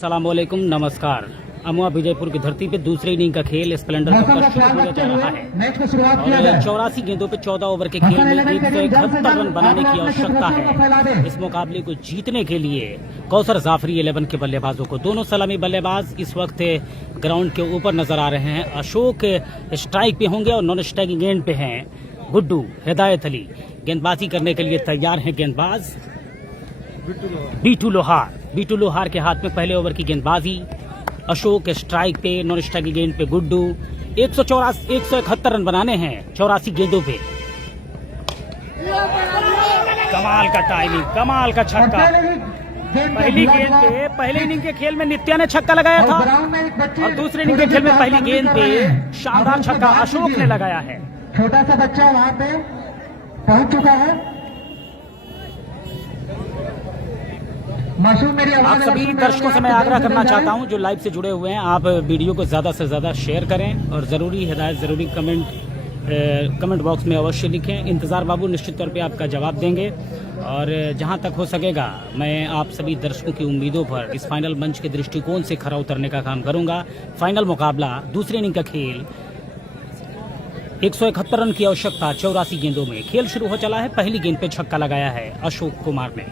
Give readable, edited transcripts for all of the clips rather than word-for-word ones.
सलामुअलैकुम, नमस्कार। अमुआ विजयपुर की धरती पे दूसरी इनिंग का खेल स्प्लेंडर कप का शुरू होने जा रहा है और 84 गेंदों पे 14 ओवर के खेल में 171 रन बनाने की आवश्यकता है। इस मुकाबले को जीतने के लिए कौसर जाफरी 11 के बल्लेबाजों को, दोनों सलामी बल्लेबाज इस वक्त ग्राउंड के ऊपर नजर आ रहे हैं। अशोक स्ट्राइक पे होंगे और नॉन स्ट्राइकिंग एंड पे हैं गुड्डू, हिदायत अली गेंदबाजी करने के लिए तैयार हैं। गेंदबाज बीटू लोहार के हाथ में पहले ओवर की गेंदबाजी। अशोक स्ट्राइक पे, नॉन स्ट्राइकिंग गेंद पे गुड्डू। 171 रन बनाने हैं 84 गेंदों पे। कमाल का टाइमिंग, कमाल का छक्का। पहली गेंद पे पहले इनिंग के खेल में नित्या ने छक्का लगाया था और दूसरे इनिंग के खेल में पहली गेंद पे शानदार छक्का अशोक ने लगाया है। छोटा सा बच्चा वहां पे पहुंच चुका है। आप सभी दर्शकों से मैं आग्रह करना चाहता हूं जो लाइव से जुड़े हुए हैं, आप वीडियो को ज्यादा से ज्यादा शेयर करें और जरूरी हिदायत, जरूरी कमेंट बॉक्स में अवश्य लिखें। इंतजार बाबू निश्चित तौर पे आपका जवाब देंगे और जहां तक हो सकेगा मैं आप सभी दर्शकों की उम्मीदों पर इस फाइनल मंच के दृष्टिकोण से खरा उतरने का काम करूंगा। फाइनल मुकाबला, दूसरी इनिंग का खेल, 171 रन की आवश्यकता 84 गेंदों में। खेल शुरू हो चला है। पहली गेंद पे छक्का लगाया है अशोक कुमार ने।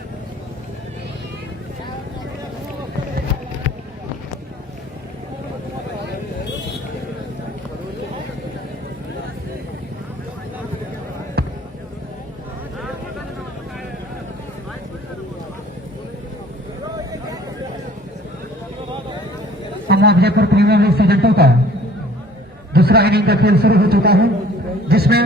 विजयपुर प्रीमियर लीग सीजन 2 का दूसरा इनिंग का खेल शुरू हो चुका है, जिसमें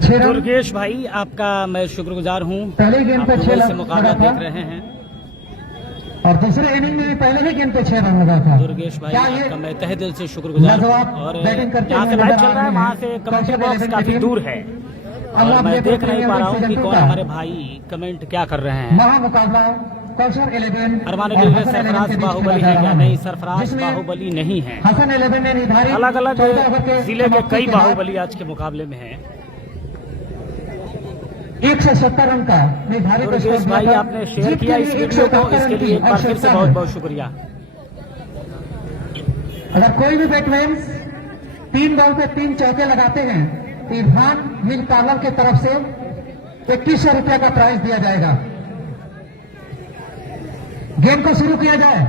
6 रन। दुर्गेश भाई, आपका मैं शुक्रगुजार हूँ। पहले गेंद पे 6 रन मुकाबला देख रहे हैं और दूसरे इनिंग में पहले ही गेंद पे 6 रन लगा था। दुर्गेश भाई, आपका मैं तहे दिल से शुक्रगुजार हूँ। और जहाँ से लाइव चल रहा है वहाँ से कमेंट बॉक्स काफी दूर है और मैं देख नहीं पा रहा हूँ कि कौन हमारे भाई कमेंट क्या कर रहे हैं। महामुकाबला कौशर 11 अरमान सरफराज बाहुबली है क्या? नहीं, सरफराज बाहुबली नहीं है। हसन 11 ने निर्धारित अलग अलग जिले के कई बाहुबली आज के मुकाबले में हैं। 170 रन का निर्धारित। दुर्गेश भाई, आपने शेयर किया इस वीडियो को, इसके लिए एक बार फिर से बहुत बहुत शुक्रिया। अगर कोई भी बैट्समैन 3 बॉल पे 3 चौके लगाते हैं तो इरफान मिल पार्लर की तरफ से 2100 रुपया का प्राइज दिया जाएगा। गेम को शुरू किया जाए।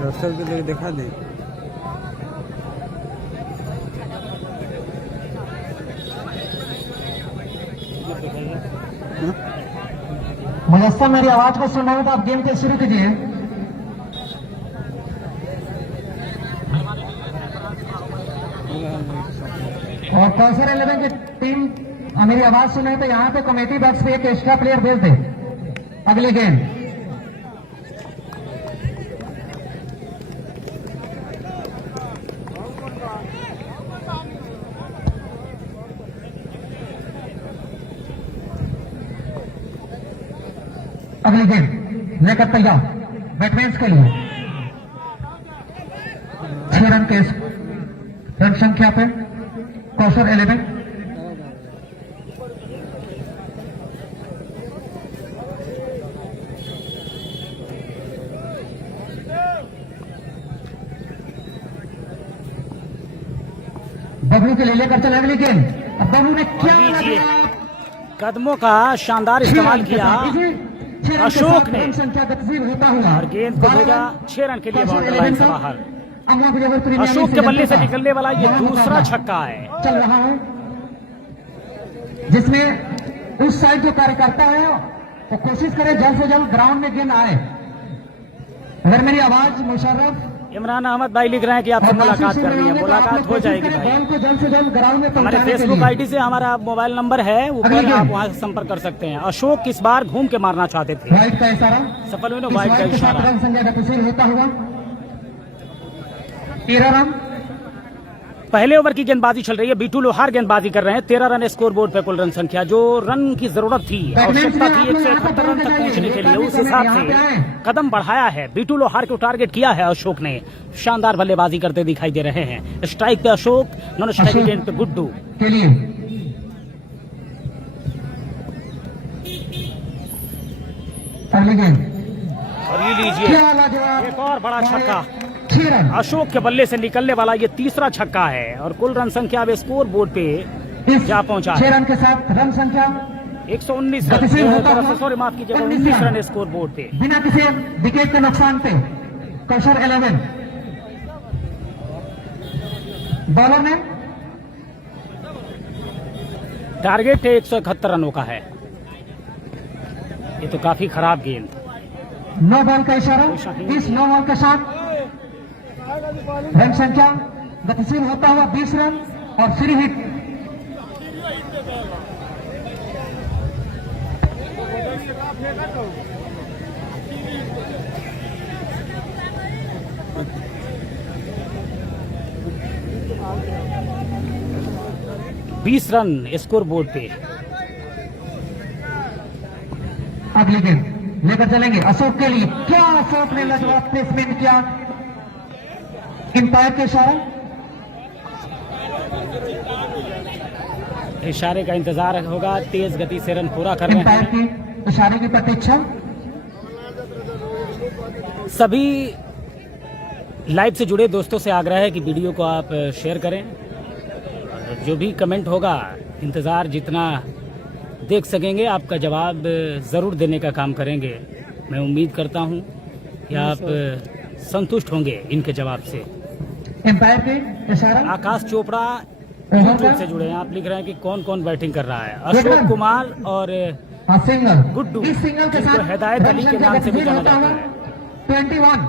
दर्शक के लिए दिखा दे। मुयस्सर मेरी आवाज को सुन रहे हो तो आप गेम को शुरू कीजिए। और कौशर 11 की टीम मेरी आवाज सुने तो यहाँ पे कमेटी बॉक्स पे एक एक्स्ट्रा प्लेयर भेज दे अगली गेम। अगली गेम लेकर तैयार बैट्समैन के लिए 6 रन के रन संख्या पे कौशर 11 बबलू के लिए लेकर चले अगली गेम। अब बबलू ने क्या कदमों का शानदार इस्तेमाल किया अशोक ने संख्या तकसीम होता हुआ और गेंद को भेजा 6 रन के लिए बाउंड्री लाइन से बाहर। अशोक के बल्ले से निकलने वाला ये दूसरा छक्का है। चल रहा है जिसमें उस साइड जो कार्यकर्ता है वो कोशिश करे जल्द से जल्द ग्राउंड में गेंद आए। अगर मेरी आवाज मुशर्रफ इमरान अहमद भाई लिख रहे हैं कि आपसे मुलाकात करनी है। मुलाकात हो जाएगी भाई। बॉल को जल्द से जल्द ग्राउंड में हमारे फेसबुक आईडी से हमारा मोबाइल नंबर है, ऊपर आप वहां से संपर्क कर सकते हैं। अशोक इस बार घूम के मारना चाहते थे, वाइट का इशारा सफल हुए। वाइट का इशारा। रन संख्या का तस्वीर होता हुआ 13 रन पहले ओवर की गेंदबाजी चल रही है। बीटू लोहार गेंदबाजी कर रहे हैं। 13 रन स्कोर बोर्ड पे कुल रन संख्या। जो रन की जरूरत थी, आवश्यकता थी 171 रन तक पहुंचने के लिए, उस हिसाब से कदम बढ़ाया है। बीटू लोहार को टारगेट किया है अशोक ने। शानदार बल्लेबाजी करते दिखाई दे रहे हैं। स्ट्राइक पे अशोक, नॉन स्ट्राइक गेंद पे गुड्डू के लिए अगली गेंद। और ये लीजिए क्या लाजवाब, एक और बड़ा छक्का 6 रन। अशोक के बल्ले से निकलने वाला ये तीसरा छक्का है और कुल रन संख्या अब स्कोर बोर्ड पे जा पहुंचा 6 है। रन के साथ रन संख्या 119 गतिशील होता रन, हुआ सॉरी माफ कीजिएगा, 19 19 रन स्कोर बोर्ड पे। बिना किसी विकेट के नुकसान पे कौशल 11 बॉलर ने टारगेट 171 रनों का है। ये तो काफी खराब गेंद। 9 बॉल का इशारा। इस 9 बॉल के साथ रन संख्या गतिशील होता हुआ 20 रन और free hit. Run score board पे। अगली गेंद लेकर चलेंगे अशोक के लिए। क्या अशोक ने लाजवाब प्लेसमेंट किया, इंपायर के इशारे का इंतजार होगा। तेज गति से रन पूरा कर रहे इंपायर हैं। के इशारे की प्रतीक्षा। सभी लाइव से जुड़े दोस्तों से आग्रह है कि वीडियो को आप शेयर करें। जो भी कमेंट होगा, इंतजार जितना देख सकेंगे आपका जवाब जरूर देने का काम करेंगे। मैं उम्मीद करता हूं कि आप संतुष्ट होंगे इनके जवाब से। एम्पायर के इशारा। आकाश चोपड़ा यूट्यूब से जुड़े हैं। आप लिख रहे हैं कि कौन कौन बैटिंग कर रहा है। अशोक कुमार और सिंगल गुड्डू, इस सिंगल के साथ हिदायत अली के नाम से भी जाना जाता है। 21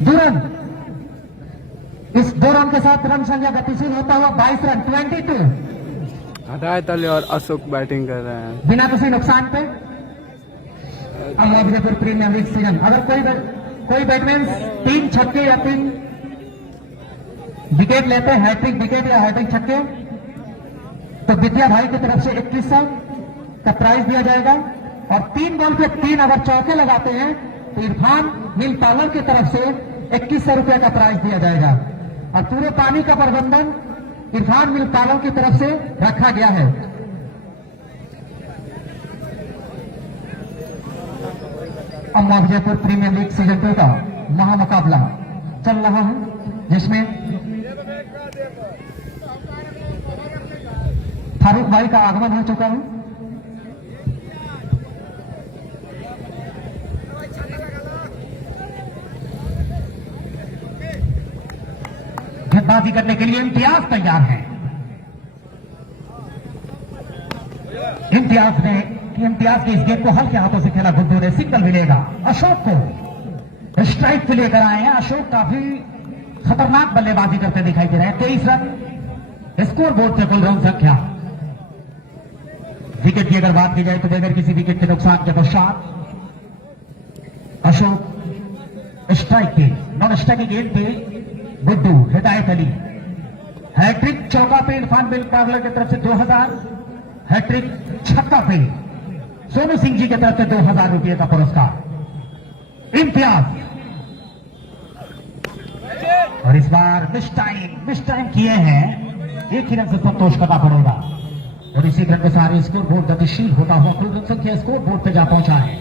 2 रन। इस 2 रन के साथ रन संख्या गतिशील होता हुआ 22 रन। 22 हिदायत अली और अशोक बैटिंग कर रहे हैं बिना किसी नुकसान पे। Vijaypur premier league season. अगर कोई बैट्समैन 3 छक्के या 3 विकेट लेते हैं, हैट्रिक विकेट या हैट्रिक छक्के, तो विद्या भाई की तरफ से 2100 का प्राइज दिया जाएगा। और 3 बॉल पे 3 अगर चौके लगाते हैं तो इरफान मिल पार्लर की तरफ से 2100 रुपए का प्राइज दिया जाएगा। और पूरे पानी का प्रबंधन इरफान मिल पार्लर की तरफ से रखा गया है। अम्मा विजयपुर प्रीमियर लीग सीजन 2 का महामुकाबला चल रहा है, जिसमें फारूक भाई का आगमन हो चुका है। गेंदबाजी करने के लिए इम्तियाज तैयार है। इम्तियाज के इस गेंद को हल्के हाथों से खेला गुड्डू ने। सिंगल मिलेगा। अशोक को स्ट्राइक पे लेकर आए हैं। अशोक काफी खतरनाक बल्लेबाजी करते दिखाई दे रहे हैं। 23 रन स्कोर बोर्ड पे कुल रन संख्या। विकेट की अगर बात की जाए तो बगैर किसी विकेट के नुकसान के पश्चात अशोक स्ट्राइक पे, नॉन स्ट्राइक गेंद पे गुड्डू, हिदायत अली। हैट्रिक चौका पे इरफान बिल पार्लर की तरफ से 2000। हैट्रिक छक्का पे सोनू सिंह जी की तरफ से 2000 रुपए का पुरस्कार। इम्तियाज और इस बार मिस टाइम किए हैं। एक ही रन से संतोष करना पड़ेगा। और इसी क्रम में सारे स्कोर बोर्ड गतिशील होता हुआ कुल रन संख्या स्कोर बोर्ड पे जा पहुंचा है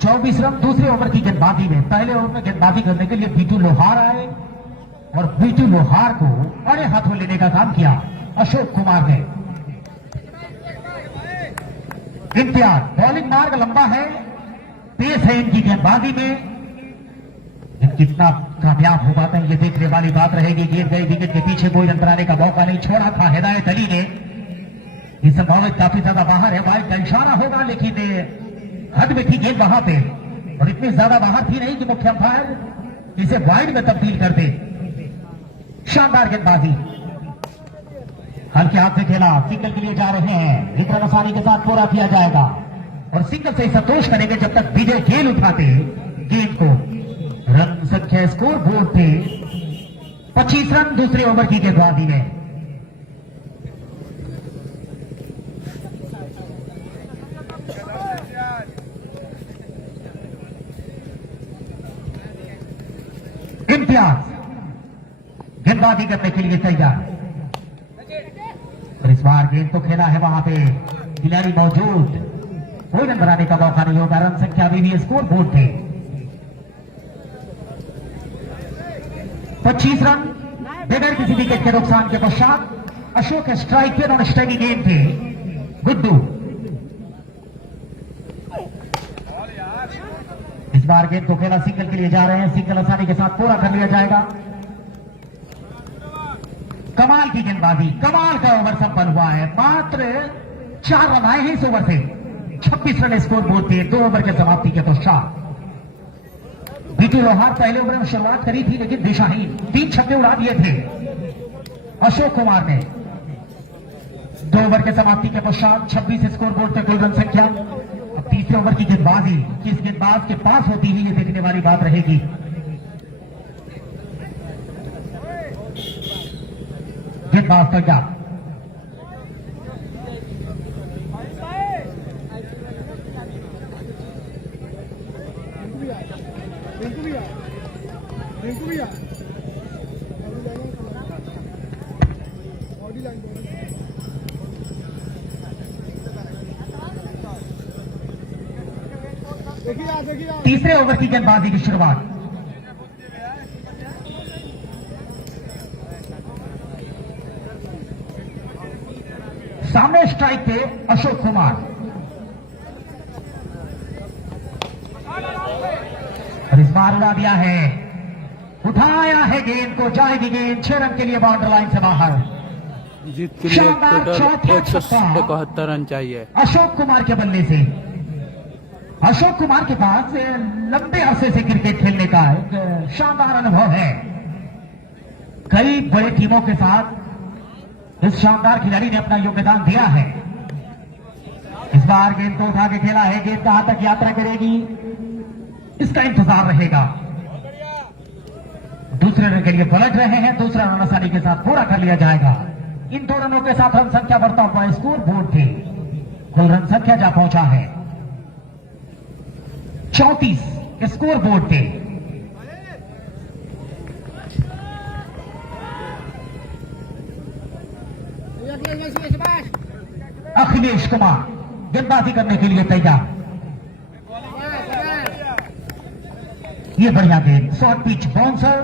24 रन। दूसरे ओवर की गेंदबाजी में पहले ओवर में गेंदबाजी करने के लिए बीटू लोहार आए और बीटू लोहार को अड़े हाथों लेने का काम किया अशोक कुमार ने। इम्तियाज बॉलिंग मार्ग लंबा है, तेज है इनकी गेंदबाजी में। कितना कामयाब हो पाते हैं ये देखने वाली बात रहेगी। गेंद गई विकेट के पीछे, कोई रन बनाने का मौका नहीं छोड़ा था हिदायत अली ने। ये संभावित काफी ज्यादा बाहर है, वाइड का इशारा होगा, लेकिन हद में थी गेंद वहां पे और इतनी ज्यादा बाहर थी नहीं कि मुख्य अंपायर इसे वाइड में तब्दील कर दे। शानदार गेंदबाजी हल्के हाथ से खेला। सिंगल के लिए जा रहे हैं। एक रन आसानी के साथ पूरा किया जाएगा और सिंगल से संतोष करेंगे जब तक विजय खेल उठाते गेंद को। रन संख्या स्कोर बोर्ड पे 25 रन दूसरे ओवर की गेंदबाजी में। इम्तियाज गेंदबाजी करने के लिए तैयार। और इस बार गेंद तो खेला है वहां पे खिलाड़ी मौजूद, कोई रन बनाने का मौका नहीं होगा। रन संख्या भी स्कोर बोर्ड थे 25 रन बगैर किसी विकेट के नुकसान के पश्चात। अशोक स्ट्राइक पे नॉन स्ट्राइकिंग गेंद थे। गुड्डू इस बार गेंद को खेला सिंगल के लिए जा रहे हैं, सिंगल आसानी के साथ पूरा कर लिया जाएगा। कमाल की गेंदबाजी, कमाल का ओवर संपन्न हुआ है। मात्र 4 रन आए हैं इस ओवर से। 26 रन स्कोर बोर्ड थे 2 ओवर के समाप्ति के पश्चात। बीटू लोहार पहले ओवर में शुरुआत करी थी लेकिन दिशाहीन 3 छक्के उड़ा दिए थे अशोक कुमार ने। 2 ओवर के समाप्ति के पश्चात 26 स्कोर बोर्ड थे कुल रन संख्या। अब तीसरे ओवर की गेंदबाजी किस गेंदबाज के पास होती है ये देखने वाली बात रहेगी। गेंदबाज तैयार। तीसरे ओवर की गेंदबाजी की शुरुआत। सामने स्ट्राइक पे अशोक कुमार। और इस बार उड़ा दिया है, उठाया है गेंद को, जाएगी गेंद 6 रन के लिए बाउंड्री लाइन से बाहर। जीत के लिए टोटल 171 रन चाहिए अशोक कुमार के बल्ले से। अशोक कुमार के पास लंबे अरसे से क्रिकेट खेलने का एक शानदार अनुभव है। कई बड़ी टीमों के साथ इस शानदार खिलाड़ी ने अपना योगदान दिया है। इस बार गेंद को उठा के खेला है, गेंद कहां तक यात्रा करेगी इसका इंतजार रहेगा। दूसरे रन के लिए पलट रहे हैं, दूसरा रन आसानी के साथ पूरा कर लिया जाएगा। इन 2 रनों के साथ रन संख्या बढ़ता हुआ स्कोर बोर्ड थे कुल रन संख्या जा पहुंचा है 34 स्कोर बोर्ड थे। अखिलेश कुमार गेंदबाजी करने के लिए तैयार। ये बढ़िया गेंद, शॉर्ट पिच बाउंसर,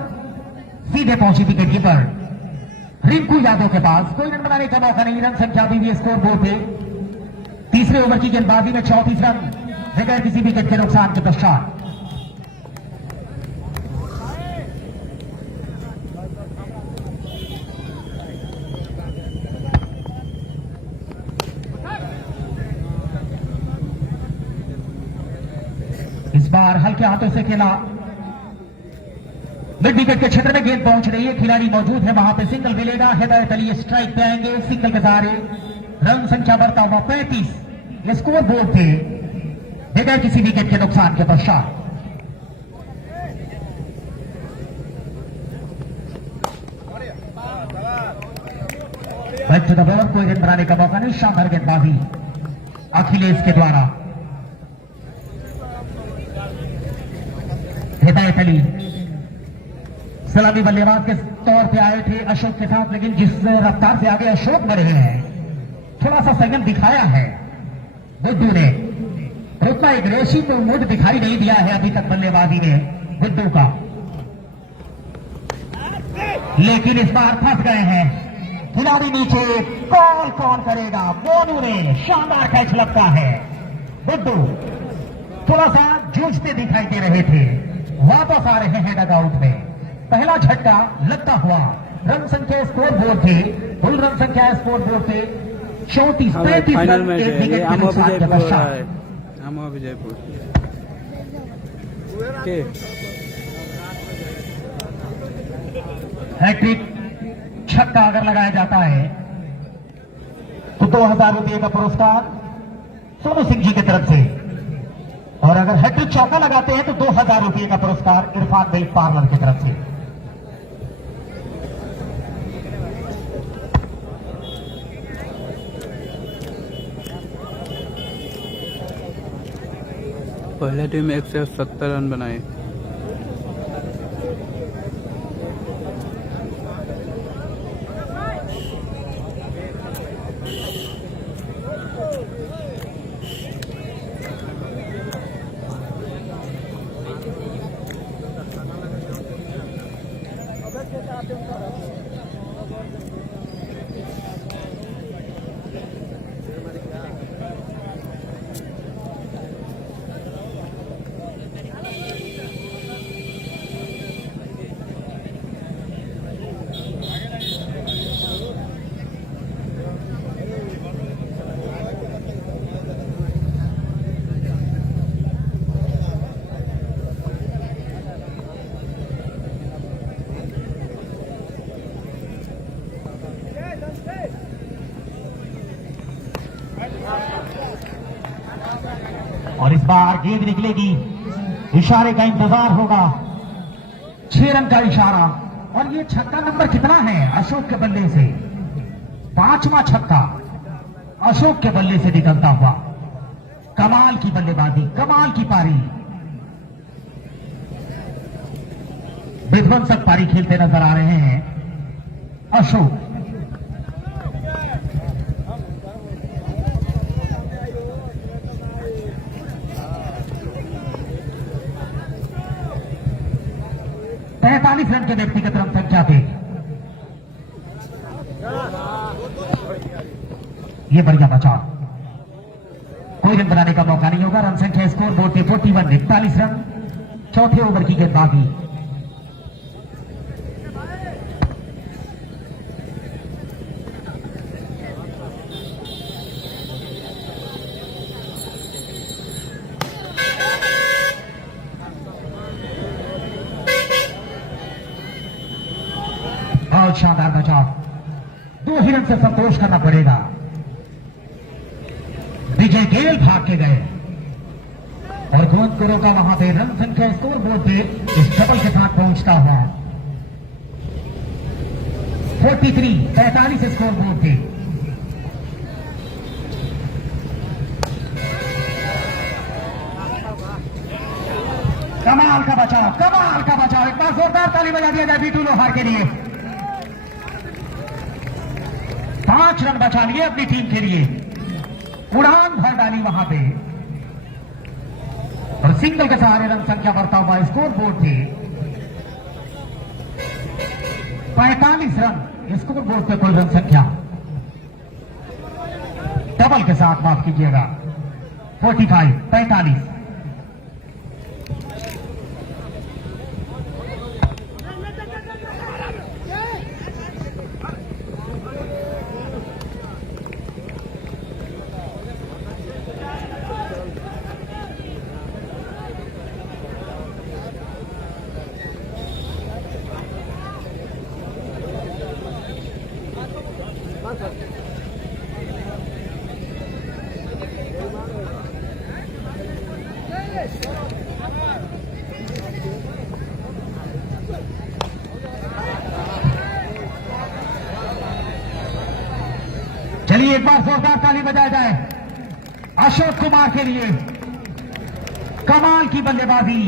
सीधे पहुंची विकेट कीपर रिंकू यादव के पास। कोई रन बनाने का मौका नहीं, रन संख्या भी स्कोर बोर्ड थे। तीसरे ओवर की गेंदबाजी में 34 रन बगैर किसी विकेट के नुकसान के पश्चात। इस बार हल्के हाथों से खेला, मिड विकेट के क्षेत्र में गेंद पहुंच रही है, खिलाड़ी मौजूद है वहां पे। सिंगल मिलेगा, हिदायत अली स्ट्राइक पे आएंगे सिंगल के सहारे। रन संख्या बढ़ता हुआ 35 स्कोर बोर्ड थे बगैर किसी विकेट के नुकसान के पश्चात। बैक टू द बॉल, कोई रन बनाने का मौका नहीं। शानदार गेंदबाजी अखिलेश के द्वारा। हिदायत अली सलामी बल्लेबाज के तौर पे आए थे अशोक के साथ, लेकिन जिस रफ्तार से आगे अशोक बढ़े हैं थोड़ा सा संयम दिखाया है गुड्डू ने। उतना एग्रेसिव मूड दिखाई नहीं दिया है अभी तक बल्लेबाजी में गुड्डू का, लेकिन इस बार फंस गए हैं खिलाड़ी नीचे। कॉल कौन करेगा? मोनू ने शानदार कैच लगता है। गुड्डू थोड़ा सा जूझते दिखाई दे रहे थे, वापस आ रहे हैं डगआउट में। पहला झटका लगता हुआ। रन संख्या स्कोर बोर्ड थे कुल रन संख्या स्कोर बोर्ड थे 34-35 फाइनल रन मैच के विकेट के नुकसान के पश्चात। विजयपुर के हैट्रिक छक्का अगर लगाया जाता है तो 2000 रुपये का पुरस्कार सोनू सिंह जी की तरफ से, और अगर हैट्रिक चौका लगाते हैं तो 2000 रुपये का पुरस्कार इरफान बिल पार्लर की तरफ से। पहले टीम 170 रन बनाए। और इस बार गेंद निकलेगी, इशारे का इंतजार होगा। 6 रन का इशारा। और ये छक्का नंबर कितना है अशोक के बल्ले से? 5वां छक्का अशोक के बल्ले से निकलता हुआ। कमाल की बल्लेबाजी, कमाल की पारी, विध्वंसक पारी खेलते नजर आ रहे हैं अशोक। रन के व्यक्तिगत रन संख्या पे ये बढ़िया बचा, कोई रन बनाने का मौका नहीं होगा। रन संख्या स्कोर बोर्ड पे 41, 41 रन। चौथे ओवर की गेंदबाजी। बहुत शानदार बचाव, 2 ही रन से संतोष करना पड़ेगा। विजय गेल भाग के गए और गेंद को रोका वहां पे। रन संख्या स्कोर बोर्ड पे इस डबल के साथ पहुंचता हुआ 43, 45 स्कोर बोर्ड पे। कमाल का बचाव, कमाल का बचाव। एक बार जोरदार ताली बजा दिया जाए बीटू लोहार के लिए। 5 रन बचा लिए अपनी टीम के लिए, उड़ान भर डाली वहां पे और सिंगल के सहारे रन संख्या बढ़ता हुआ स्कोर बोर्ड पे 45 रन स्कोर बोर्ड पे कुल रन संख्या। डबल के साथ माफ कीजिएगा 45, 45। चलिए एक बार जोरदार ताली बजाया जाए अशोक कुमार के लिए। कमाल की बल्लेबाजी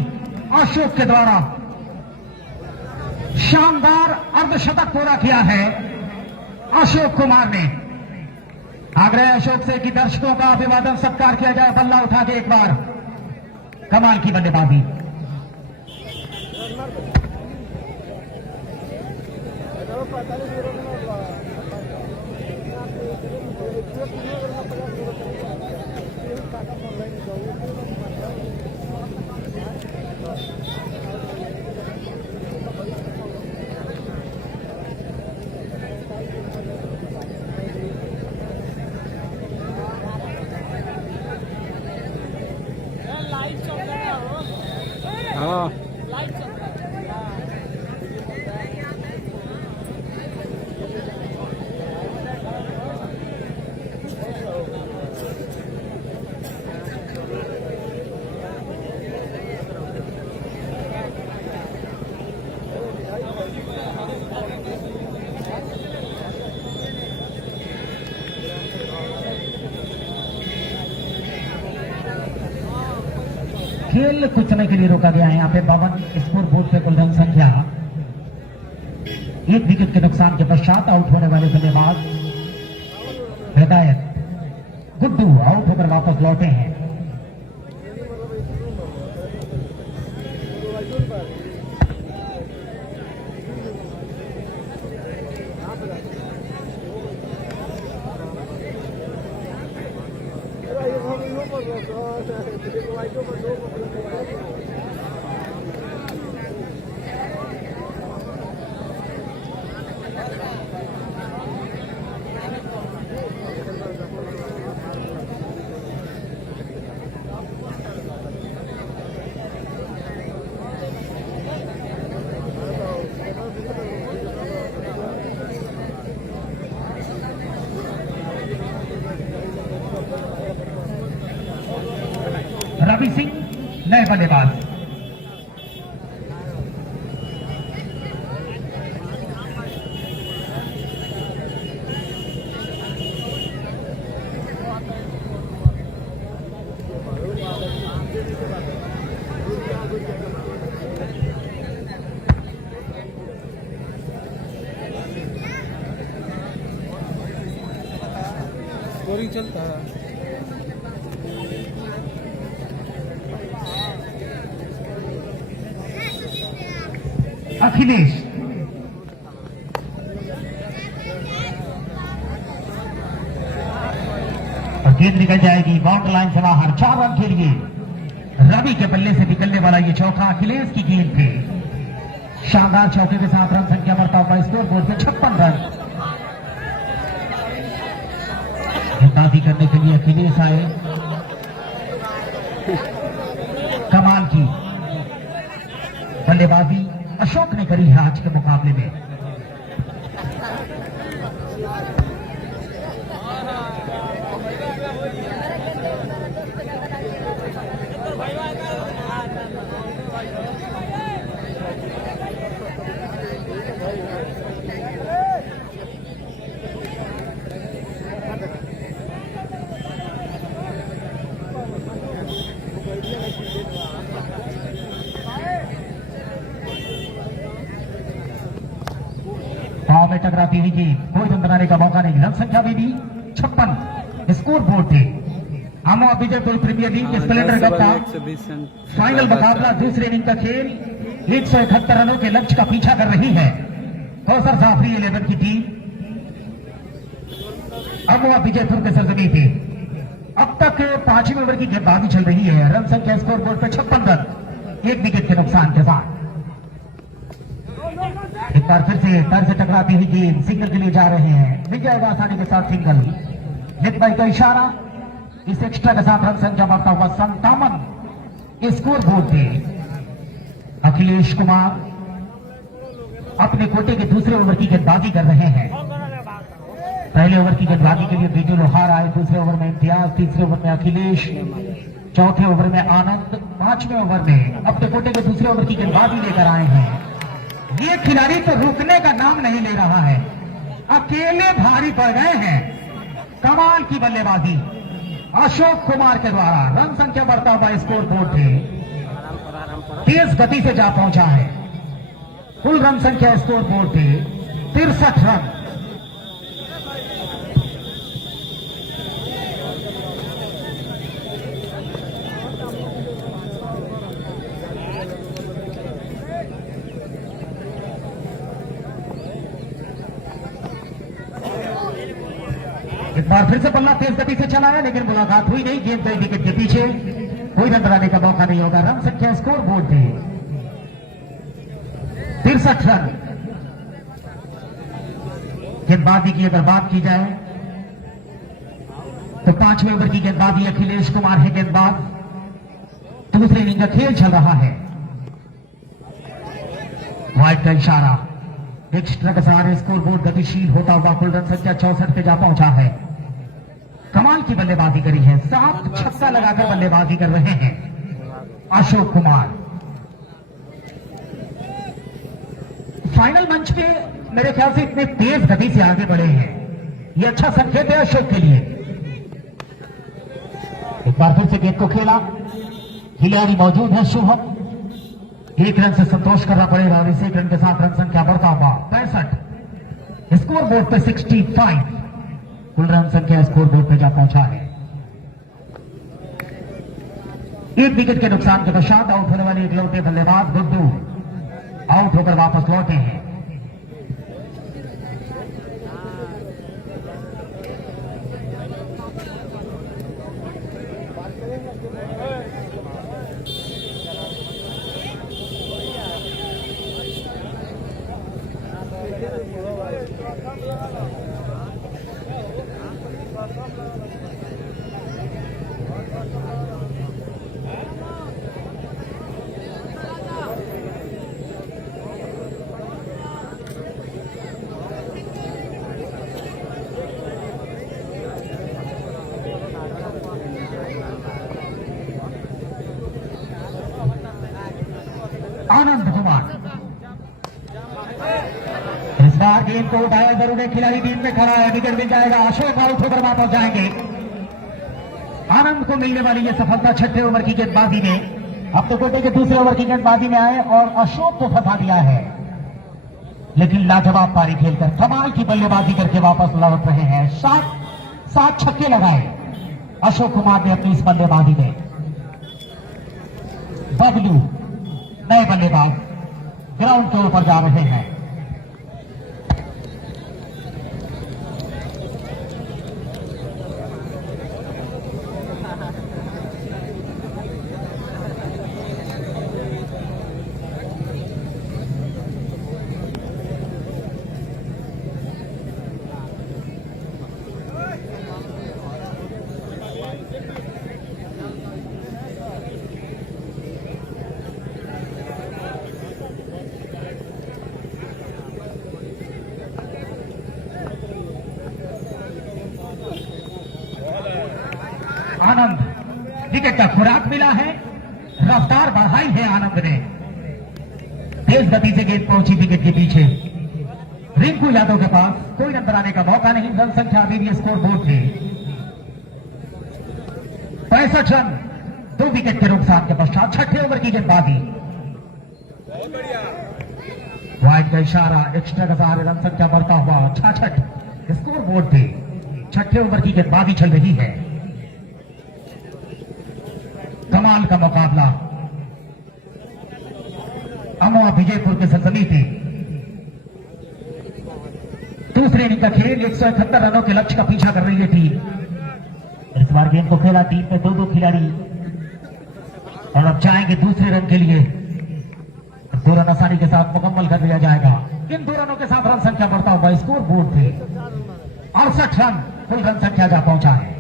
अशोक के द्वारा, शानदार अर्धशतक पूरा किया है अशोक कुमार ने। आग्रह अशोक से कि दर्शकों का अभिवादन सत्कार किया जाए, बल्ला उठा के एक बार। कमाल की बल्लेबाजी। हाँ खेल कुछ समय के लिए रोका गया है। यहाँ पे 52 स्कोर बोर्ड पे कुल रन संख्या। एक विकेट के नुकसान के पश्चात आउट होने वाले बल्लेबाज हिदायत गुड्डू आउट होकर वापस लौटे हैं। रवि सिंह नए बल्लेबाज। स्कोरिंग चलता है। अखिलेश और गेंद निकल जाएगी बाउंड्री लाइन से बाहर। 4 रन के लिए रवि के बल्ले से निकलने वाला ये चौका अखिलेश की गेंद थे। शानदार चौके के साथ रन संख्या बढ़ता हुआ स्कोर बोर्ड पे 56 रन। गेंदबाजी करने के लिए अखिलेश आए। कमाल की बल्लेबाजी अशोक ने करी है आज के मुकाबले में। पाव में टकराती हुई गेंद, कोई रन बनाने का मौका नहीं। रन संख्या में भी 56 स्कोर बोर्ड थे। आमोआ Vijaypur premier league Splendor cup का फाइनल मुकाबला दूसरे इनिंग का खेल 171 रनों के लक्ष्य का पीछा कर रही है कौसर जाफरी 11 की टीम आमोआ विजयपुर के सरजमी पे। अब तक 5वें ओवर की गेंदबाजी चल रही है। रन संख्या स्कोर बोर्ड पर 56 रन, 1 विकेट के नुकसान के साथ। एक बार फिर से तर से टकराती हुई गेंद सिंगल के लिए जा रहे हैं। मिल जाएगा आसानी के साथ सिंगल। हिट बाई का इशारा। इस एक्स्ट्रा के साथ रन संख्या बढ़ता हुआ 57 स्कोर बोर्ड पे। अखिलेश कुमार अपने कोटे के दूसरे ओवर की गेंदबाजी कर रहे हैं। पहले ओवर की गेंदबाजी के लिए बीजू लोहार आए, दूसरे ओवर में इम्तियाज, तीसरे ओवर में अखिलेश, चौथे ओवर में आनंद, 5वें ओवर में अपने कोटे के दूसरे ओवर की गेंदबाजी लेकर आए हैं। ये खिलाड़ी तो रुकने का नाम नहीं ले रहा है, अकेले भारी पड़ गए हैं। कमाल की बल्लेबाजी अशोक कुमार के द्वारा। रन संख्या बढ़ता हुआ स्कोर बोर्ड पे तेज गति से जा पहुंचा है। कुल रन संख्या स्कोर बोर्ड पे 63 रन। एक बार फिर से बल्ला तेज गति से चला है, लेकिन मुलाकात हुई नहीं। गेंद गई विकेट के पीछे, कोई रन बनाने का मौका नहीं होगा। रन संख्या स्कोर बोर्ड पे 63 रन। गेंदबाजी की अगर बात की जाए तो 5वें ओवर की गेंदबाजी अखिलेश कुमार है गेंदबाज। दूसरे इनिंग का खेल चल रहा है। वाइड का इशारा। एक्स्ट्रा के सहारे स्कोर बोर्ड गतिशील होता हुआ कुल रन संख्या 64 पे जा पहुंचा है। कमाल की बल्लेबाजी करी है। 7 छक्का लगाकर बल्लेबाजी कर रहे हैं अशोक कुमार। फाइनल मंच पे मेरे ख्याल से इतने तेज गति से आगे बढ़े हैं, ये अच्छा संकेत है अशोक के लिए। एक बार फिर से गेंद को खेला, खिलाड़ी मौजूद है शुभम, 1 रन से संतोष करना पड़ेगा और इस 1 रन के साथ रन संख्या बढ़ता हुआ 65, स्कोर बोर्ड पे 65 कुल रन संख्या स्कोर बोर्ड पे जा पहुंचा है। 1 विकेट के नुकसान के पश्चात आउट होने वाले इकलौते बल्लेबाज गुड्डू आउट होकर वापस लौटे हैं। आनंद कुमार इस बार गेंद को उठाया जरूर है, खिलाड़ी टीम में खड़ा है, विकेट मिल जाएगा, अशोक आउट होकर वापस जाएंगे। आनंद को मिलने वाली यह सफलता 6ठे ओवर की गेंदबाजी में। अब तो कोटे के दूसरे ओवर की गेंदबाजी में आए और अशोक को फंसा दिया है, लेकिन लाजवाब पारी खेलकर कमाल की बल्लेबाजी करके वापस लौट रहे हैं। 7 छक्के लगाए अशोक कुमार ने अपनी इस बल्लेबाजी में। बबलू नए बल्लेबाज ग्राउंड के ऊपर जा रहे हैं। आनंद विकेट का खुराक मिला है, रफ्तार बढ़ाई है आनंद ने, तेज गति से गेंद पहुंची विकेट के पीछे। रिंकू यादव के पास कोई रन बनाने का मौका नहीं, रन संख्या अभी भी स्कोर बोर्ड थे 65 रन 2 विकेट के नुकसान के पश्चात। 6ठे ओवर की गेंदबाजी, वाइड का इशारा, एक्स्ट्रा का सहारे रन संख्या बढ़ता हुआ 66 स्कोर बोर्ड थे। 6ठे ओवर की गेंदबाजी चल रही है। कमाल का मुकाबला अमवा विजयपुर के सरजमी थी। दूसरे इनिंग का खेल 171 रनों के लक्ष्य का पीछा कर रही है टीम। इस बार गेंद को खेला टीम में 2 खिलाड़ी और अब जाएंगे दूसरे रन के लिए। 2 रन आसानी के साथ मुकम्मल कर दिया जाएगा। इन 2 रनों के साथ रन संख्या बढ़ता हुआ स्कोर बोर्ड थे 68 रन कुल रन संख्या जा पहुंचा है।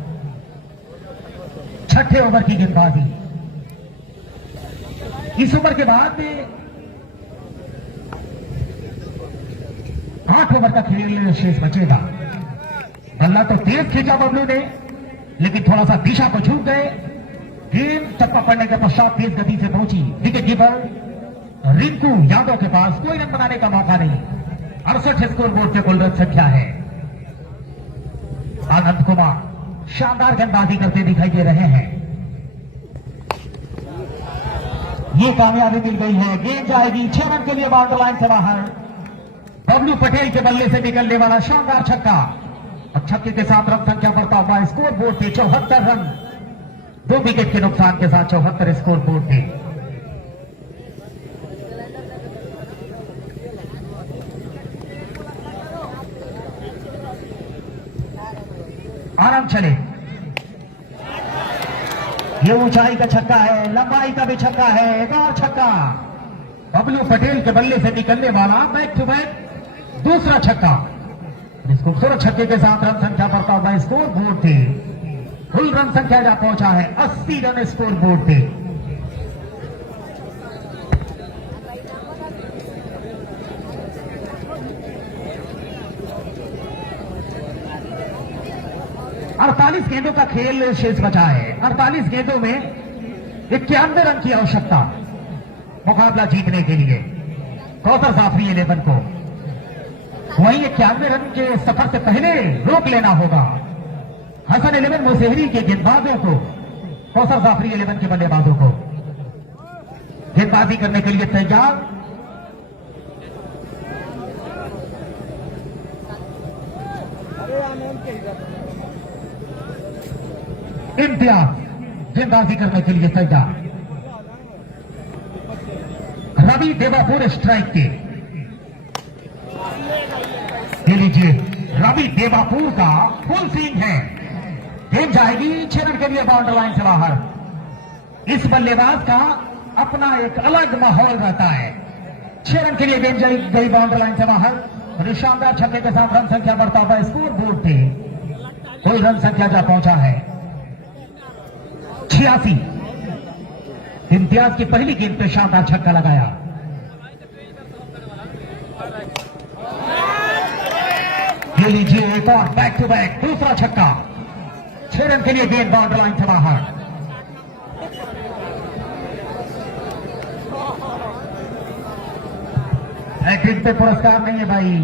6ठे ओवर की गेंदबाजी, इस ओवर के बाद 8 ओवर का खेल शेष बचेगा। बल्ला तो तेज खींचा बबलू ने, लेकिन थोड़ा सा दिशा को छूट गए। गेंद चप्पा पड़ने के पश्चात तेज गति से पहुंची विकेट कीपर रिंकू यादव के पास कोई रन बनाने का मौका नहीं। 68 स्कोर बोर्ड पे कुल रन संख्या है। आनंद कुमार शानदार गेंदबाजी करते दिखाई दे रहे हैं। ये कामयाबी मिल गई है, गेंद जाएगी 6 रन के लिए बाउंड्री लाइन से बाहर। बबलू पटेल के बल्ले से निकलने वाला शानदार छक्का और छक्के के साथ रन संख्या बढ़ता हुआ स्कोर बोर्ड पे 74 रन 2 विकेट के नुकसान के साथ 74 स्कोर बोर्ड पे। आराम चले, ये ऊंचाई का छक्का है, लंबाई का भी छक्का है। एक और छक्का बबलू पटेल के बल्ले से निकलने वाला बैक टू बैक दूसरा छक्का। इस खूबसूरत छक्के के साथ रन संख्या बढ़ता हुआ स्कोर बोर्ड थे कुल रन संख्या जा पहुंचा है 80 रन स्कोर बोर्ड थे। अड़तालीस गेंदों का खेल शेष बचा है। 48 गेंदों में 91 रन की आवश्यकता मुकाबला जीतने के लिए कौसर जाफरी 11 को। वहीं 91 रन के सफर से पहले रोक लेना होगा हसन 11 मुसेहरी के गेंदबाजों को, कौसर जाफरी 11 के बल्लेबाजों को। गेंदबाजी करने के लिए तैयार। इम्तियाज गेंदबाजी करने के लिए तैयार। रवि देवापुर स्ट्राइक के लीजिए, रवि देवापुर का फुल स्विंग है, गेंद जाएगी 6 रन के लिए बाउंड्री लाइन से बाहर। इस बल्लेबाज का अपना एक अलग माहौल रहता है। 6 रन के लिए गेंद गई बाउंड्री लाइन से बाहर और शानदार छक्के के साथ रन संख्या बढ़ता हुआ स्कोर बोर्ड पे कोई रन संख्या जा पहुंचा है 86। इम्तियाज की पहली गेंद पे शानदार छक्का लगाया। ये लीजिए एक और बैक टू बैक दूसरा छक्का। 6 रन के लिए गेंद बाउंड्री लाइन से बाहर। हैट्रिक पे पुरस्कार नहीं है भाई,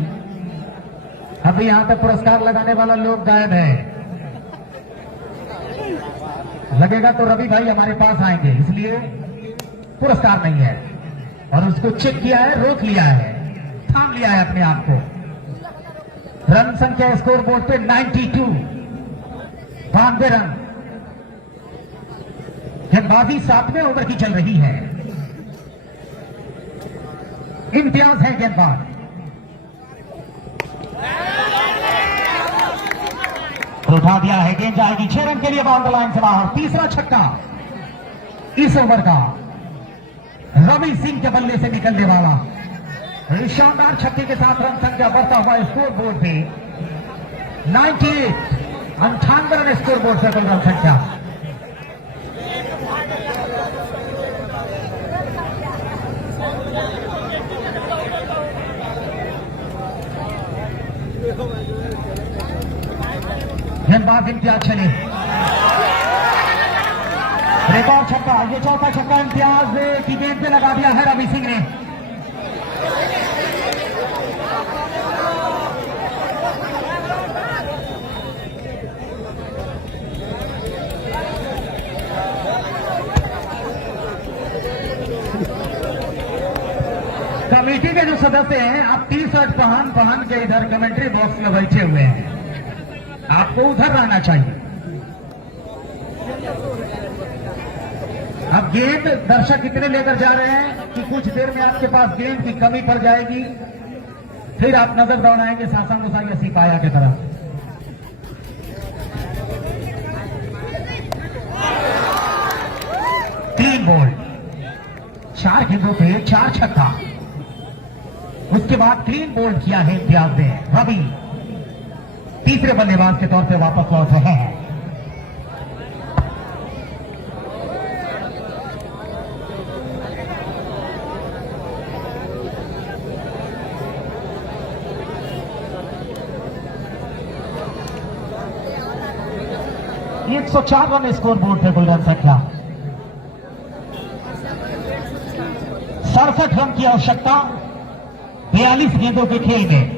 अभी यहां पे पुरस्कार लगाने वाला लोग गायब है। लगेगा तो रवि भाई हमारे पास आएंगे, इसलिए पुरस्कार नहीं है। और उसको चेक किया है, रोक लिया है, थाम लिया है अपने आप को। रन संख्या स्कोर बोर्ड पे 92, 92 रन। गेंदबाजी 7वें ओवर की चल रही है। इम्तियाज है गेंदबाज। उठा दिया है, गेंद जाएगी 6 रन के लिए बाउंड्री लाइन से बाहर। तीसरा छक्का इस ओवर का रवि सिंह के बल्ले से निकलने वाला। शानदार छक्के के साथ रन संख्या बढ़ता हुआ स्कोर बोर्ड पे 98, 98 रन स्कोर बोर्ड से कुल रन संख्या। गेंदबाज इम्तियाज चले, एक और छक्का। ये चौथा छक्का इम्तियाज की गेंद पे लगा दिया है रवि सिंह ने। कमेटी के जो सदस्य हैं, आप टी शर्ट पहन के इधर कमेंट्री बॉक्स में बैठे हुए हैं, आपको उधर रहना चाहिए। अब गेंद दर्शक इतने लेकर जा रहे हैं कि कुछ देर में आपके पास गेंद की कमी पड़ जाएगी, फिर आप नजर दौड़ाएंगे सासन गुसाई या सिपाया की तरफ। तीन बॉल, 4 गेंदों पे 4 छक्का। उसके बाद क्लीन बोल्ड किया है इम्तियाज ने। रवि तीसरे बल्लेबाज के तौर पे वापस लौट रहे हैं। एक 104 रन स्कोर बोर्ड पे कुल रन संख्या। 67 रन की आवश्यकता 42 गेंदों के खेल में।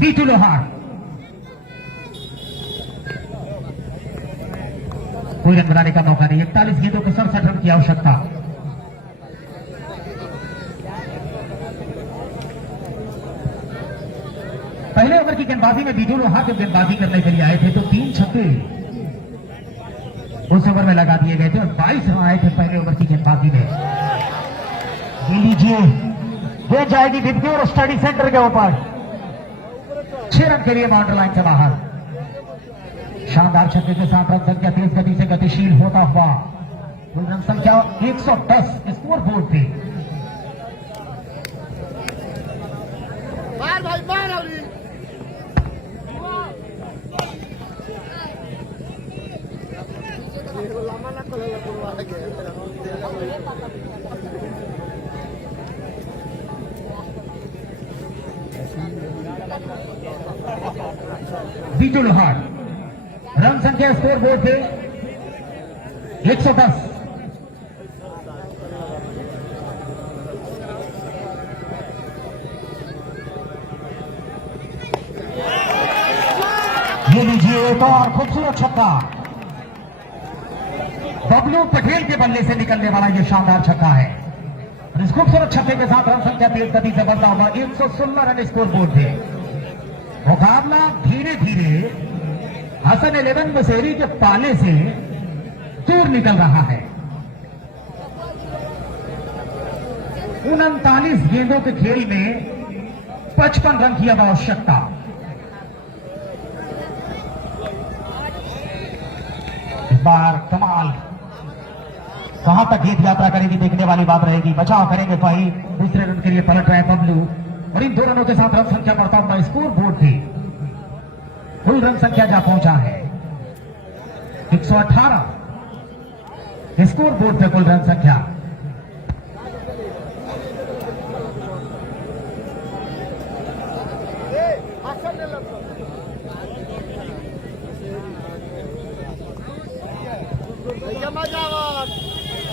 बीटू लोहार कोई रन बनाने का मौका नहीं। 41 गेंदों को 67 रन की आवश्यकता। पहले ओवर की गेंदबाजी में बीटू लोहार जब गेंदबाजी करने के लिए आए थे तो 3 छक्के उस ओवर में लगा दिए गए थे और 22 रन आए थे पहले ओवर की गेंदबाजी में। लीजिए गेंद जाएगी डिप्टी और स्टडी सेंटर के ऊपर। 6 रन के लिए बाउंड्री लाइन से बाहर। शानदार छक्के के साथ रन संख्या तेज गति से गतिशील होता हुआ कुल रन संख्या 110 स्कोर बोर्ड पे। बार भाई बार बीजू लोहार रन संख्या स्कोर बोर्ड पे 110। ये लीजिए एक और खूबसूरत छक्का, बबलू पटेल के बल्ले से निकलने वाला ये शानदार छक्का है। और इस खूबसूरत छक्के के साथ रन संख्या तेज गति से बढ़ता हुआ 116 रन स्कोर बोर्ड पे। मुकाबला धीरे धीरे हसन 11 मसेरी के पाले से दूर निकल रहा है। 39 गेंदों के खेल में 55 रन की अब आवश्यकता। इस बार कमाल कहां तक गेंद यात्रा करेगी देखने वाली बात रहेगी। बचाव करेंगे भाई, दूसरे रन के लिए पलट रहे बबलू और इन 2 रनों के साथ रन संख्या बढ़ता हुआ स्कोर बोर्ड पे कुल रन संख्या जा पहुंचा है 118 स्कोर बोर्ड पे कुल रन संख्या।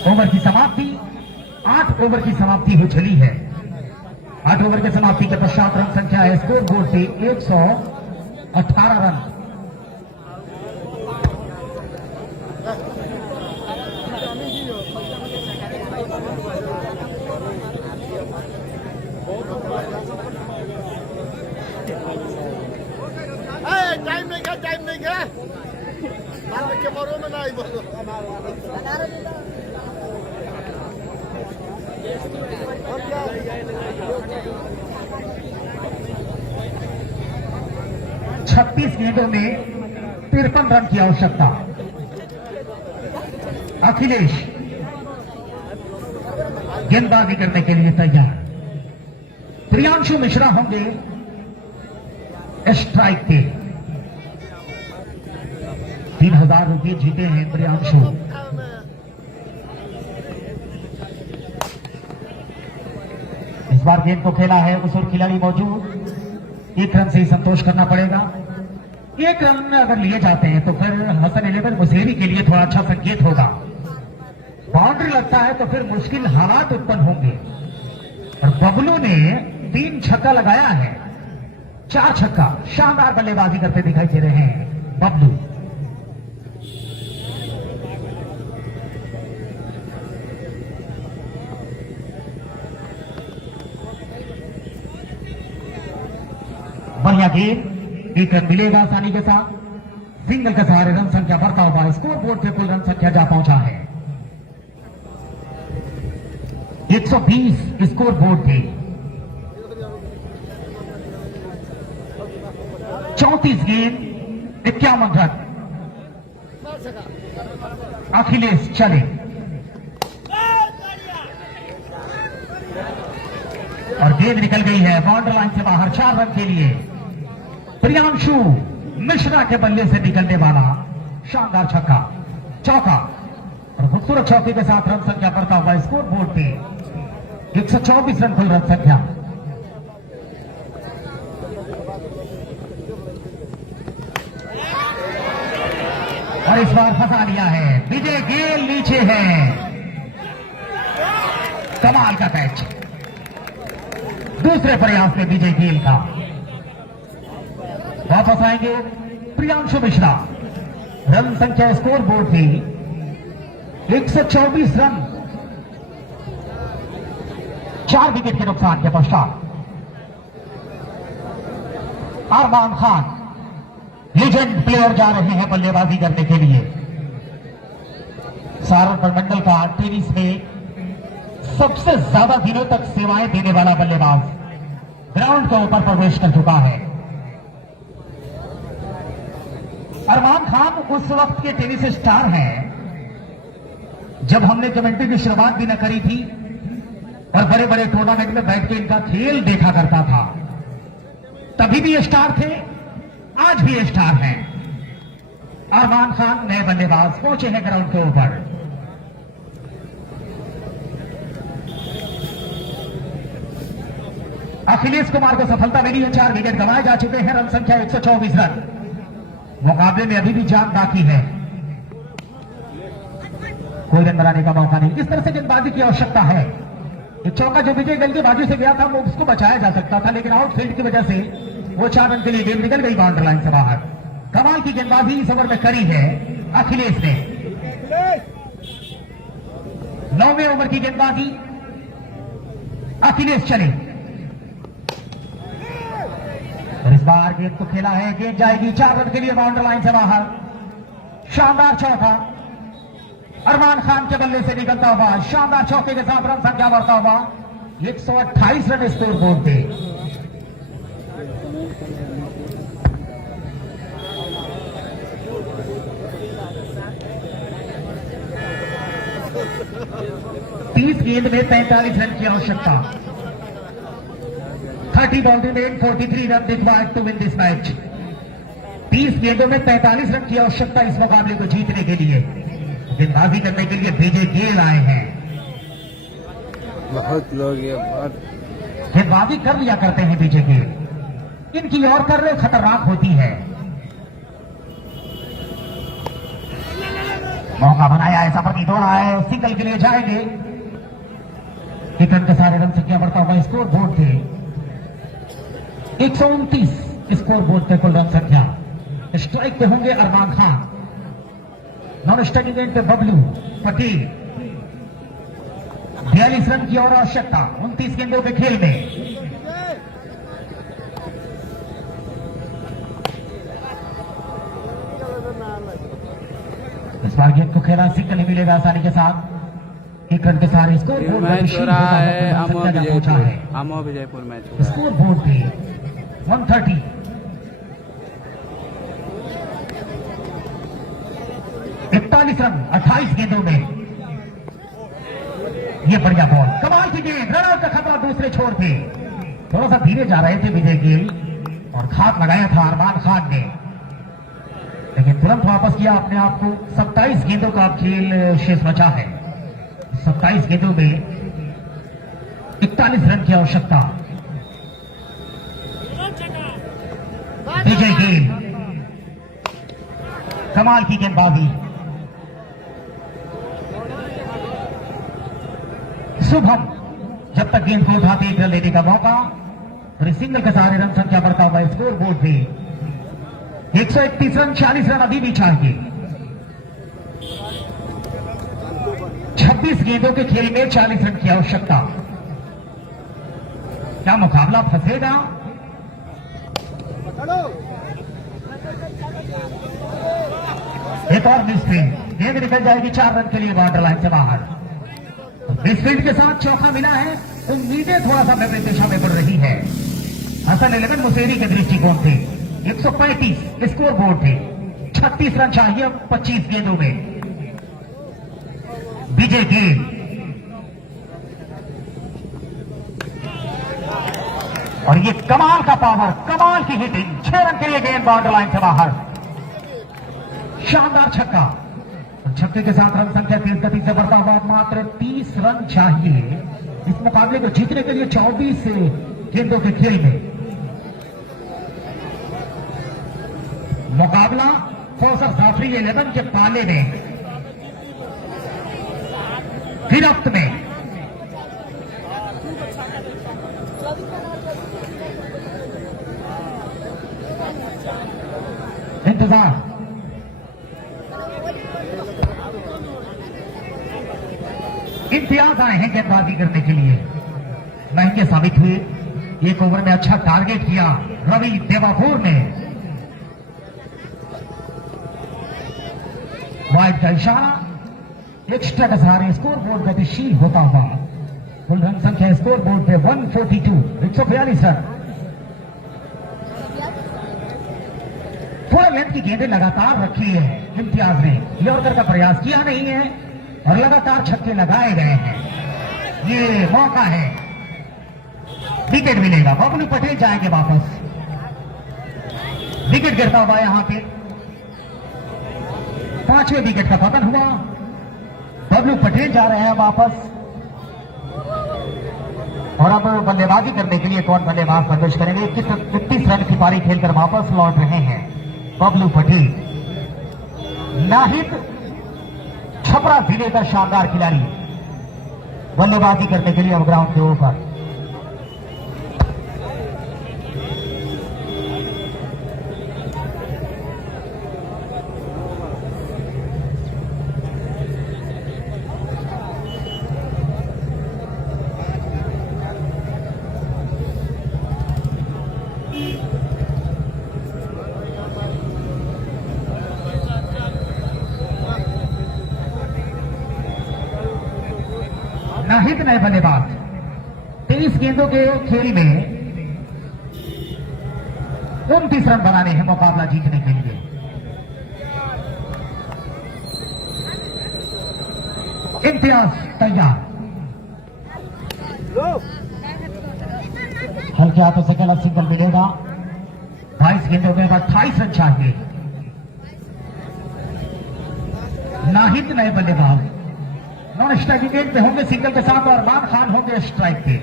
ओवर की समाप्ति 8 ओवर की समाप्ति हो चली है। 8 ओवर के समाप्ति के पश्चात रन संख्या है स्कोर बोर्ड पे 118 रन। टाइम नहीं गया के मरो में नहीं बोलो। 36 गेंदों में 53 रन की आवश्यकता। अखिलेश गेंदबाजी करने के लिए तैयार। प्रियांशु मिश्रा होंगे स्ट्राइक पे। 3000 रुपये जीते हैं प्रियांशु। इस बार गेंद को खेला है उस और खिलाड़ी मौजूद। 1 रन से ही संतोष करना पड़ेगा। 1 रन अगर लिए जाते हैं तो फिर हसन 11 मुसेरी के लिए थोड़ा अच्छा संकेत होगा। बाउंड्री लगता है तो फिर मुश्किल हालात उत्पन्न होंगे। और बबलू ने 3 छक्का लगाया है, 4 छक्का। शानदार बल्लेबाजी करते दिखाई दे रहे हैं बबलू। बढ़िया गेंद, 1 रन मिलेगा आसानी के साथ। सिंगल के सहारे रन संख्या बढ़ता हुआ स्कोर बोर्ड पे कुल रन संख्या जा पहुंचा है 120 स्कोर बोर्ड पे। 34 गेंद 51 रन। अखिलेश चले और गेंद निकल गई है बाउंड्री लाइन से बाहर। 4 रन के लिए प्रियांशु मिश्रा के बल्ले से निकलने वाला शानदार छक्का, चौका और खूबसूरत चौके के साथ रन संख्या बढ़ता हुआ स्कोर बोर्ड पे 124 रन कुल रन संख्या। और इस बार फंसा लिया है विजय गेल, नीचे है। कमाल का कैच दूसरे प्रयास में विजय गेल का। वापस आएंगे प्रियांशु मिश्रा। रन संख्या स्कोर बोर्ड पे 124 रन। 4 विकेट के नुकसान के पश्चात अरमान खान लीजेंड प्लेयर जा रहे हैं बल्लेबाजी करने के लिए। सहारनपुर मंडल का टेनिस में सबसे ज्यादा दिनों तक सेवाएं देने वाला बल्लेबाज ग्राउंड के ऊपर प्रवेश कर चुका है। अरमान खान उस वक्त के टेनिस स्टार हैं जब हमने कमेंट्री की शुरुआत भी न करी थी और बड़े बड़े टूर्नामेंट में बैठ के इनका खेल देखा करता था। तभी भी स्टार थे, आज भी स्टार हैं। अरमान खान नए बल्लेबाज पहुंचे हैं ग्राउंड के ऊपर। अखिलेश कुमार को सफलता मिली है, 4 विकेट गंवाए जा चुके हैं, रन संख्या 124 रन। मुकाबले में अभी भी जान बाकी है, कोई रन बनाने का मौका नहीं। इस तरह से गेंदबाजी की आवश्यकता है। एक चौका जो विजय गल के बाजू से गया था वो उसको बचाया जा सकता था, लेकिन आउटफील्ड की वजह से वो 4 रन के लिए गेंद निकल गई बाउंड्री लाइन से बाहर। कमाल की गेंदबाजी इस ओवर में करी है अखिलेश ने। 9वें ओवर की गेंदबाजी अखिलेश चले और इस बार गेंद को खेला है, गेंद जाएगी 4 रन के लिए बाउंड्री लाइन से बाहर। शानदार चौका अरमान खान के बल्ले से निकलता हुआ, शानदार चौके के साथ रन संख्या बढ़ता हुआ 128 रन स्कोर बोर्ड पे। तीस गेंद में 45 रन की आवश्यकता। 30 ball remain, 43 run required to win this match. 30 गेंदों में 45 रन की आवश्यकता इस मुकाबले को जीतने के लिए। गेंदबाजी करने के लिए विजय गेल आए हैं। बहुत लोग ये बहुत गेंदबाजी कर लिया करते हैं विजय गेल, इनकी और कर रहे खतरनाक होती है। मौका बनाया है, सफर की दौड़ा है, सिंगल के लिए जाएंगे। एक रन के सारे रन संख्या बढ़ता हुआ स्कोर बोर्ड थे 129 स्कोर बोर्ड पे कुल रन संख्या। स्ट्राइक पे होंगे अरमान खान, नॉन स्ट्राइकिंग एंड पे बबलू पटेल। 42 रन की और आवश्यकता 29 गेंदों के खेल में। इस बार गेंद को खेला, सिंगल ही मिलेगा आसानी के साथ। 1 रन के सारे स्कोर बोर्ड मैच हो रहा है आमो विजयपुर मैच हो रहा है। स्कोर बोर्ड पे 130। 41 रन 28 गेंदों में। ये बढ़िया बॉल, कमाल की गेंद, रन आउट का खतरा दूसरे छोर पे। थोड़ा सा धीरे जा रहे थे विजय गेल और घात लगाया था अरमान खान ने, लेकिन तुरंत वापस किया अपने आप को। 27 गेंदों का खेल शेष बचा है। 27 गेंदों में 41 रन की आवश्यकता। विजय गेल, कमाल की गेंदबाजी। शुभम जब तक गेंद को उठाते 1 रन लेने का मौका और सिंगल के सारे रन संख्या बढ़ता हुआ स्कोर बोर्ड पे 131 रन। 40 रन अभी भी चाहिए। 26 गेंदों के खेल में 40 रन की आवश्यकता। क्या मुकाबला फंसेगा? एक और मिसफील्ड, गेंद निकल जाएगी 4 रन के लिए बाउंड्री लाइन से बाहर। मिसफील्ड के साथ चौका मिला है, उम्मीदें थोड़ा सा विपरीत दिशा में बढ़ रही है। हसन 11 मुसेरी के दृष्टिकोण थे 135 स्कोर बोर्ड थे। 36 रन चाहिए 25 गेंदों में। विजय गेल, और ये कमाल का पावर, कमाल की हिटिंग। 6 रन के लिए गेंद बाउंड्री लाइन से बाहर। शानदार छक्का, छक्के के साथ रन संख्या तेज गति से बढ़ता हुआ मात्र 30 रन चाहिए इस मुकाबले को जीतने के लिए 24 गेंदों के खेल में। मुकाबला कौसर जाफरी 11 के पाले में, गिरफ्त में। इंतजार, इम्तियाज आए हैं गेंदबाजी करने के लिए, महंगे साबित हुए। 1 ओवर में अच्छा टारगेट किया रवि देवापुर ने। वाइड का इशारा, एक्स्ट्रा का सहारे स्कोर बोर्ड गतिशील होता हुआ। कुल रन संख्या स्कोर बोर्ड पे 142, 142 रन। थोड़ा लेंथ की गेंदें लगातार रखी है इम्तियाज ने, यॉर्कर का प्रयास किया नहीं है और लगातार छक्के लगाए गए हैं। ये मौका है, विकेट मिलेगा। बबलू पटेल जाएंगे वापस। विकेट गिरता हुआ यहां पे 5वें विकेट का पतन हुआ। बबलू पटेल जा रहे हैं वापस और अब बल्लेबाजी करने के लिए कौन बल्लेबाज प्रवेश करेंगे। 21 रन की पारी खेलकर वापस लौट रहे हैं बबलू पटेल। नाहिद छपरा जिले का शानदार खिलाड़ी बल्लेबाजी करने के लिए अब ग्राउंड के ऊपर। नाहिद नए बल्लेबाज 23 गेंदों के खेल में 29 रन बनाने हैं मुकाबला जीतने के लिए। इम्तियाज तैयार, हल्के हाथों से गलत सिंगल मिलेगा। 22 गेंदों में 28 रन चाहिए। नाहिद नए बल्लेबाज नॉन स्ट्राइकिंग एंड पे होंगे सिंगल के साथ और अरमान खान होंगे स्ट्राइक पे।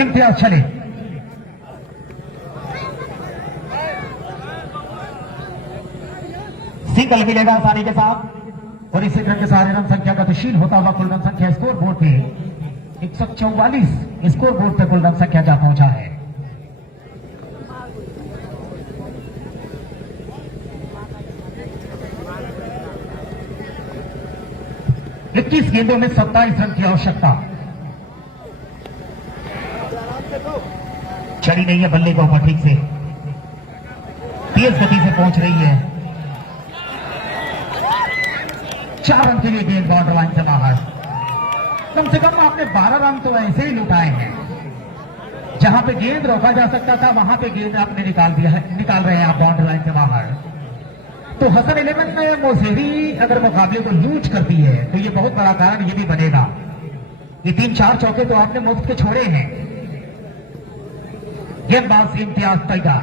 इम्तियाज चले, सिंगल मिलेगा आसानी के साथ और इसी तरह के सारे रन संख्या गतिशील होता हुआ कुल रन संख्या स्कोर बोर्ड पे 144 स्कोर बोर्ड पे कुल रन संख्या जा पहुंचा है। 21 गेंदों में 27 रन की आवश्यकता। चढ़ी नहीं है बल्ले के ऊपर ठीक से, तेज गति से पहुंच रही है। 4 रन के लिए गेंद बाउंड्री लाइन से बाहर। कम से कम आपने 12 रन तो ऐसे ही लुटाए हैं। जहां पे गेंद रोका जा सकता था वहां पे गेंद आपने निकाल दिया है, निकाल रहे हैं आप बाउंड्री लाइन से बाहर। तो हसन 11 में मोसेरी अगर मुकाबले को लूज करती है तो ये बहुत बड़ा कारण ये भी बनेगा। ये 3-4 चौके तो आपने मुफ्त के छोड़े हैं। गेंदबाज इम्तियाज तैयार,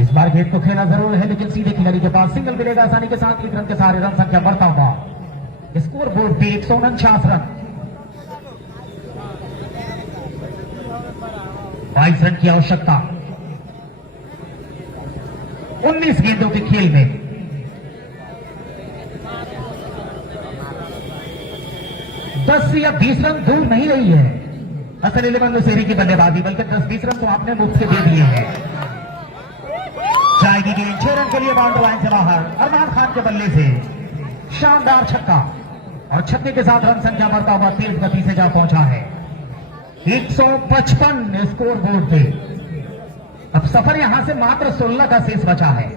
इस बार गेंद को खेला जरूर है लेकिन सीधे खिलाड़ी के पास सिंगल मिलेगा आसानी के साथ। 1 रन के सारे रन संख्या बढ़ता हुआ स्कोर बोर्ड पे 149 रन। 22 रन की आवश्यकता 19 गेंदों के खेल में। 10 या 20 रन दूर नहीं रही है हसन 11 मोसेरी की बल्लेबाजी, बल्कि 10-20 रन तो आपने मुफ्त के दे दिए हैं। जाएगी गेंद 6 रन के लिए बाउंड्री लाइन से बाहर। अरमान खान के बल्ले से शानदार छक्का और छक्के के साथ रन संख्या बढ़ता हुआ तेज गति से जा पहुंचा है 155 स्कोर बोर्ड पे। अब सफर यहां से मात्र 16 का शेष बचा है।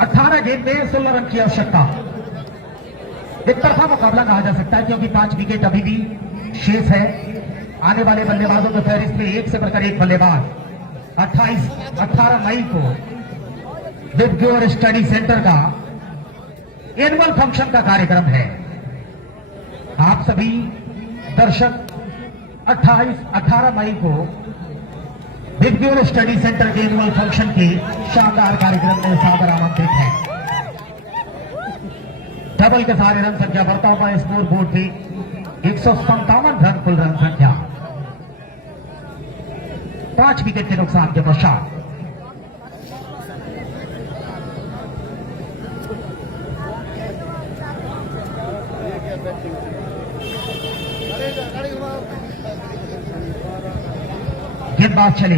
अठारह गेंद में 16 रन की आवश्यकता। एक तरफा मुकाबला कहा जा सकता है क्योंकि 5 विकेट अभी भी शेष है। आने वाले बल्लेबाजों के फहरिस्त में एक से बढ़कर एक बल्लेबाज 18 मई को विबग्योर स्टडी सेंटर का एनुअल फंक्शन का कार्यक्रम है। आप सभी दर्शक 18 मई को विबग्योर स्टडी सेंटर के एनुअल फंक्शन के शानदार कार्यक्रम में सादर आमंत्रित हैं। डबल के सारे रन संख्या बढ़ता हुआ स्कोर बोर्ड पे 157 रन कुल रन संख्या। 5 विकेट के नुकसान के पश्चात गेंदबाज चले।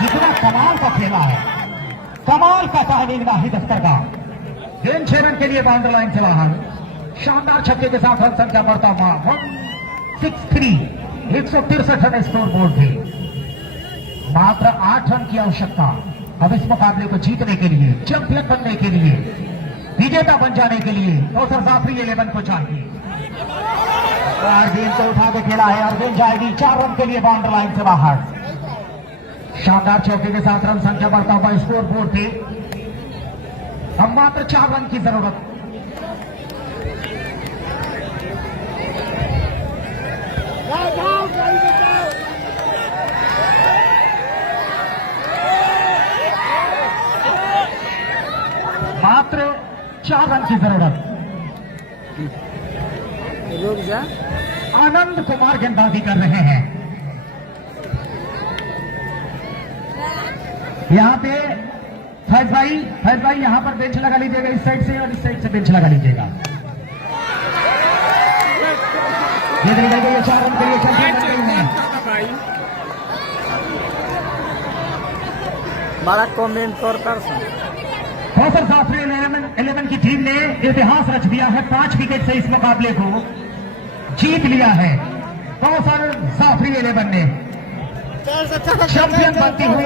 कितना कमाल का खेला है, कमाल का टाइमिंग नाहिद अख्तर का। गेंद 6 रन के लिए बाउंड्री लाइन से बाहर। शानदार छक्के के साथ रन संख्या बढ़ता हुआ 163 163 रन स्कोर बोर्ड थे। मात्र 8 रन की आवश्यकता अब इस मुकाबले को जीतने के लिए, चैंपियन बनने के लिए, विजेता बन जाने के लिए कौसर जाफरी 11 को चाहिए। और गेंद को उठा के खेला है और गेंद जाएगी 4 रन के लिए बाउंड्री लाइन से बाहर। शानदार चौके के साथ रन संख्या बढ़ता हुआ स्कोर बोर्ड थे। अब मात्र 4 रन की जरूरत। मात्र 4 रन की जरूरत। रुक जा। आनंद कुमार गेंदबाजी कर रहे हैं। यहाँ पे फैज भाई यहाँ पर बेंच लगा लीजिएगा, इस साइड से और इस साइड से बेंच लगा लीजिएगा। गेंद निकल गई है 4 रन के लिए, चैंपियन बन गई है। बड़ा कमेंट कर कौसर जाफरी 11 की टीम ने इतिहास रच दिया है। 5 विकेट से इस मुकाबले को जीत लिया है। कौसर जाफरी 11 ने चैंपियन बनती हुई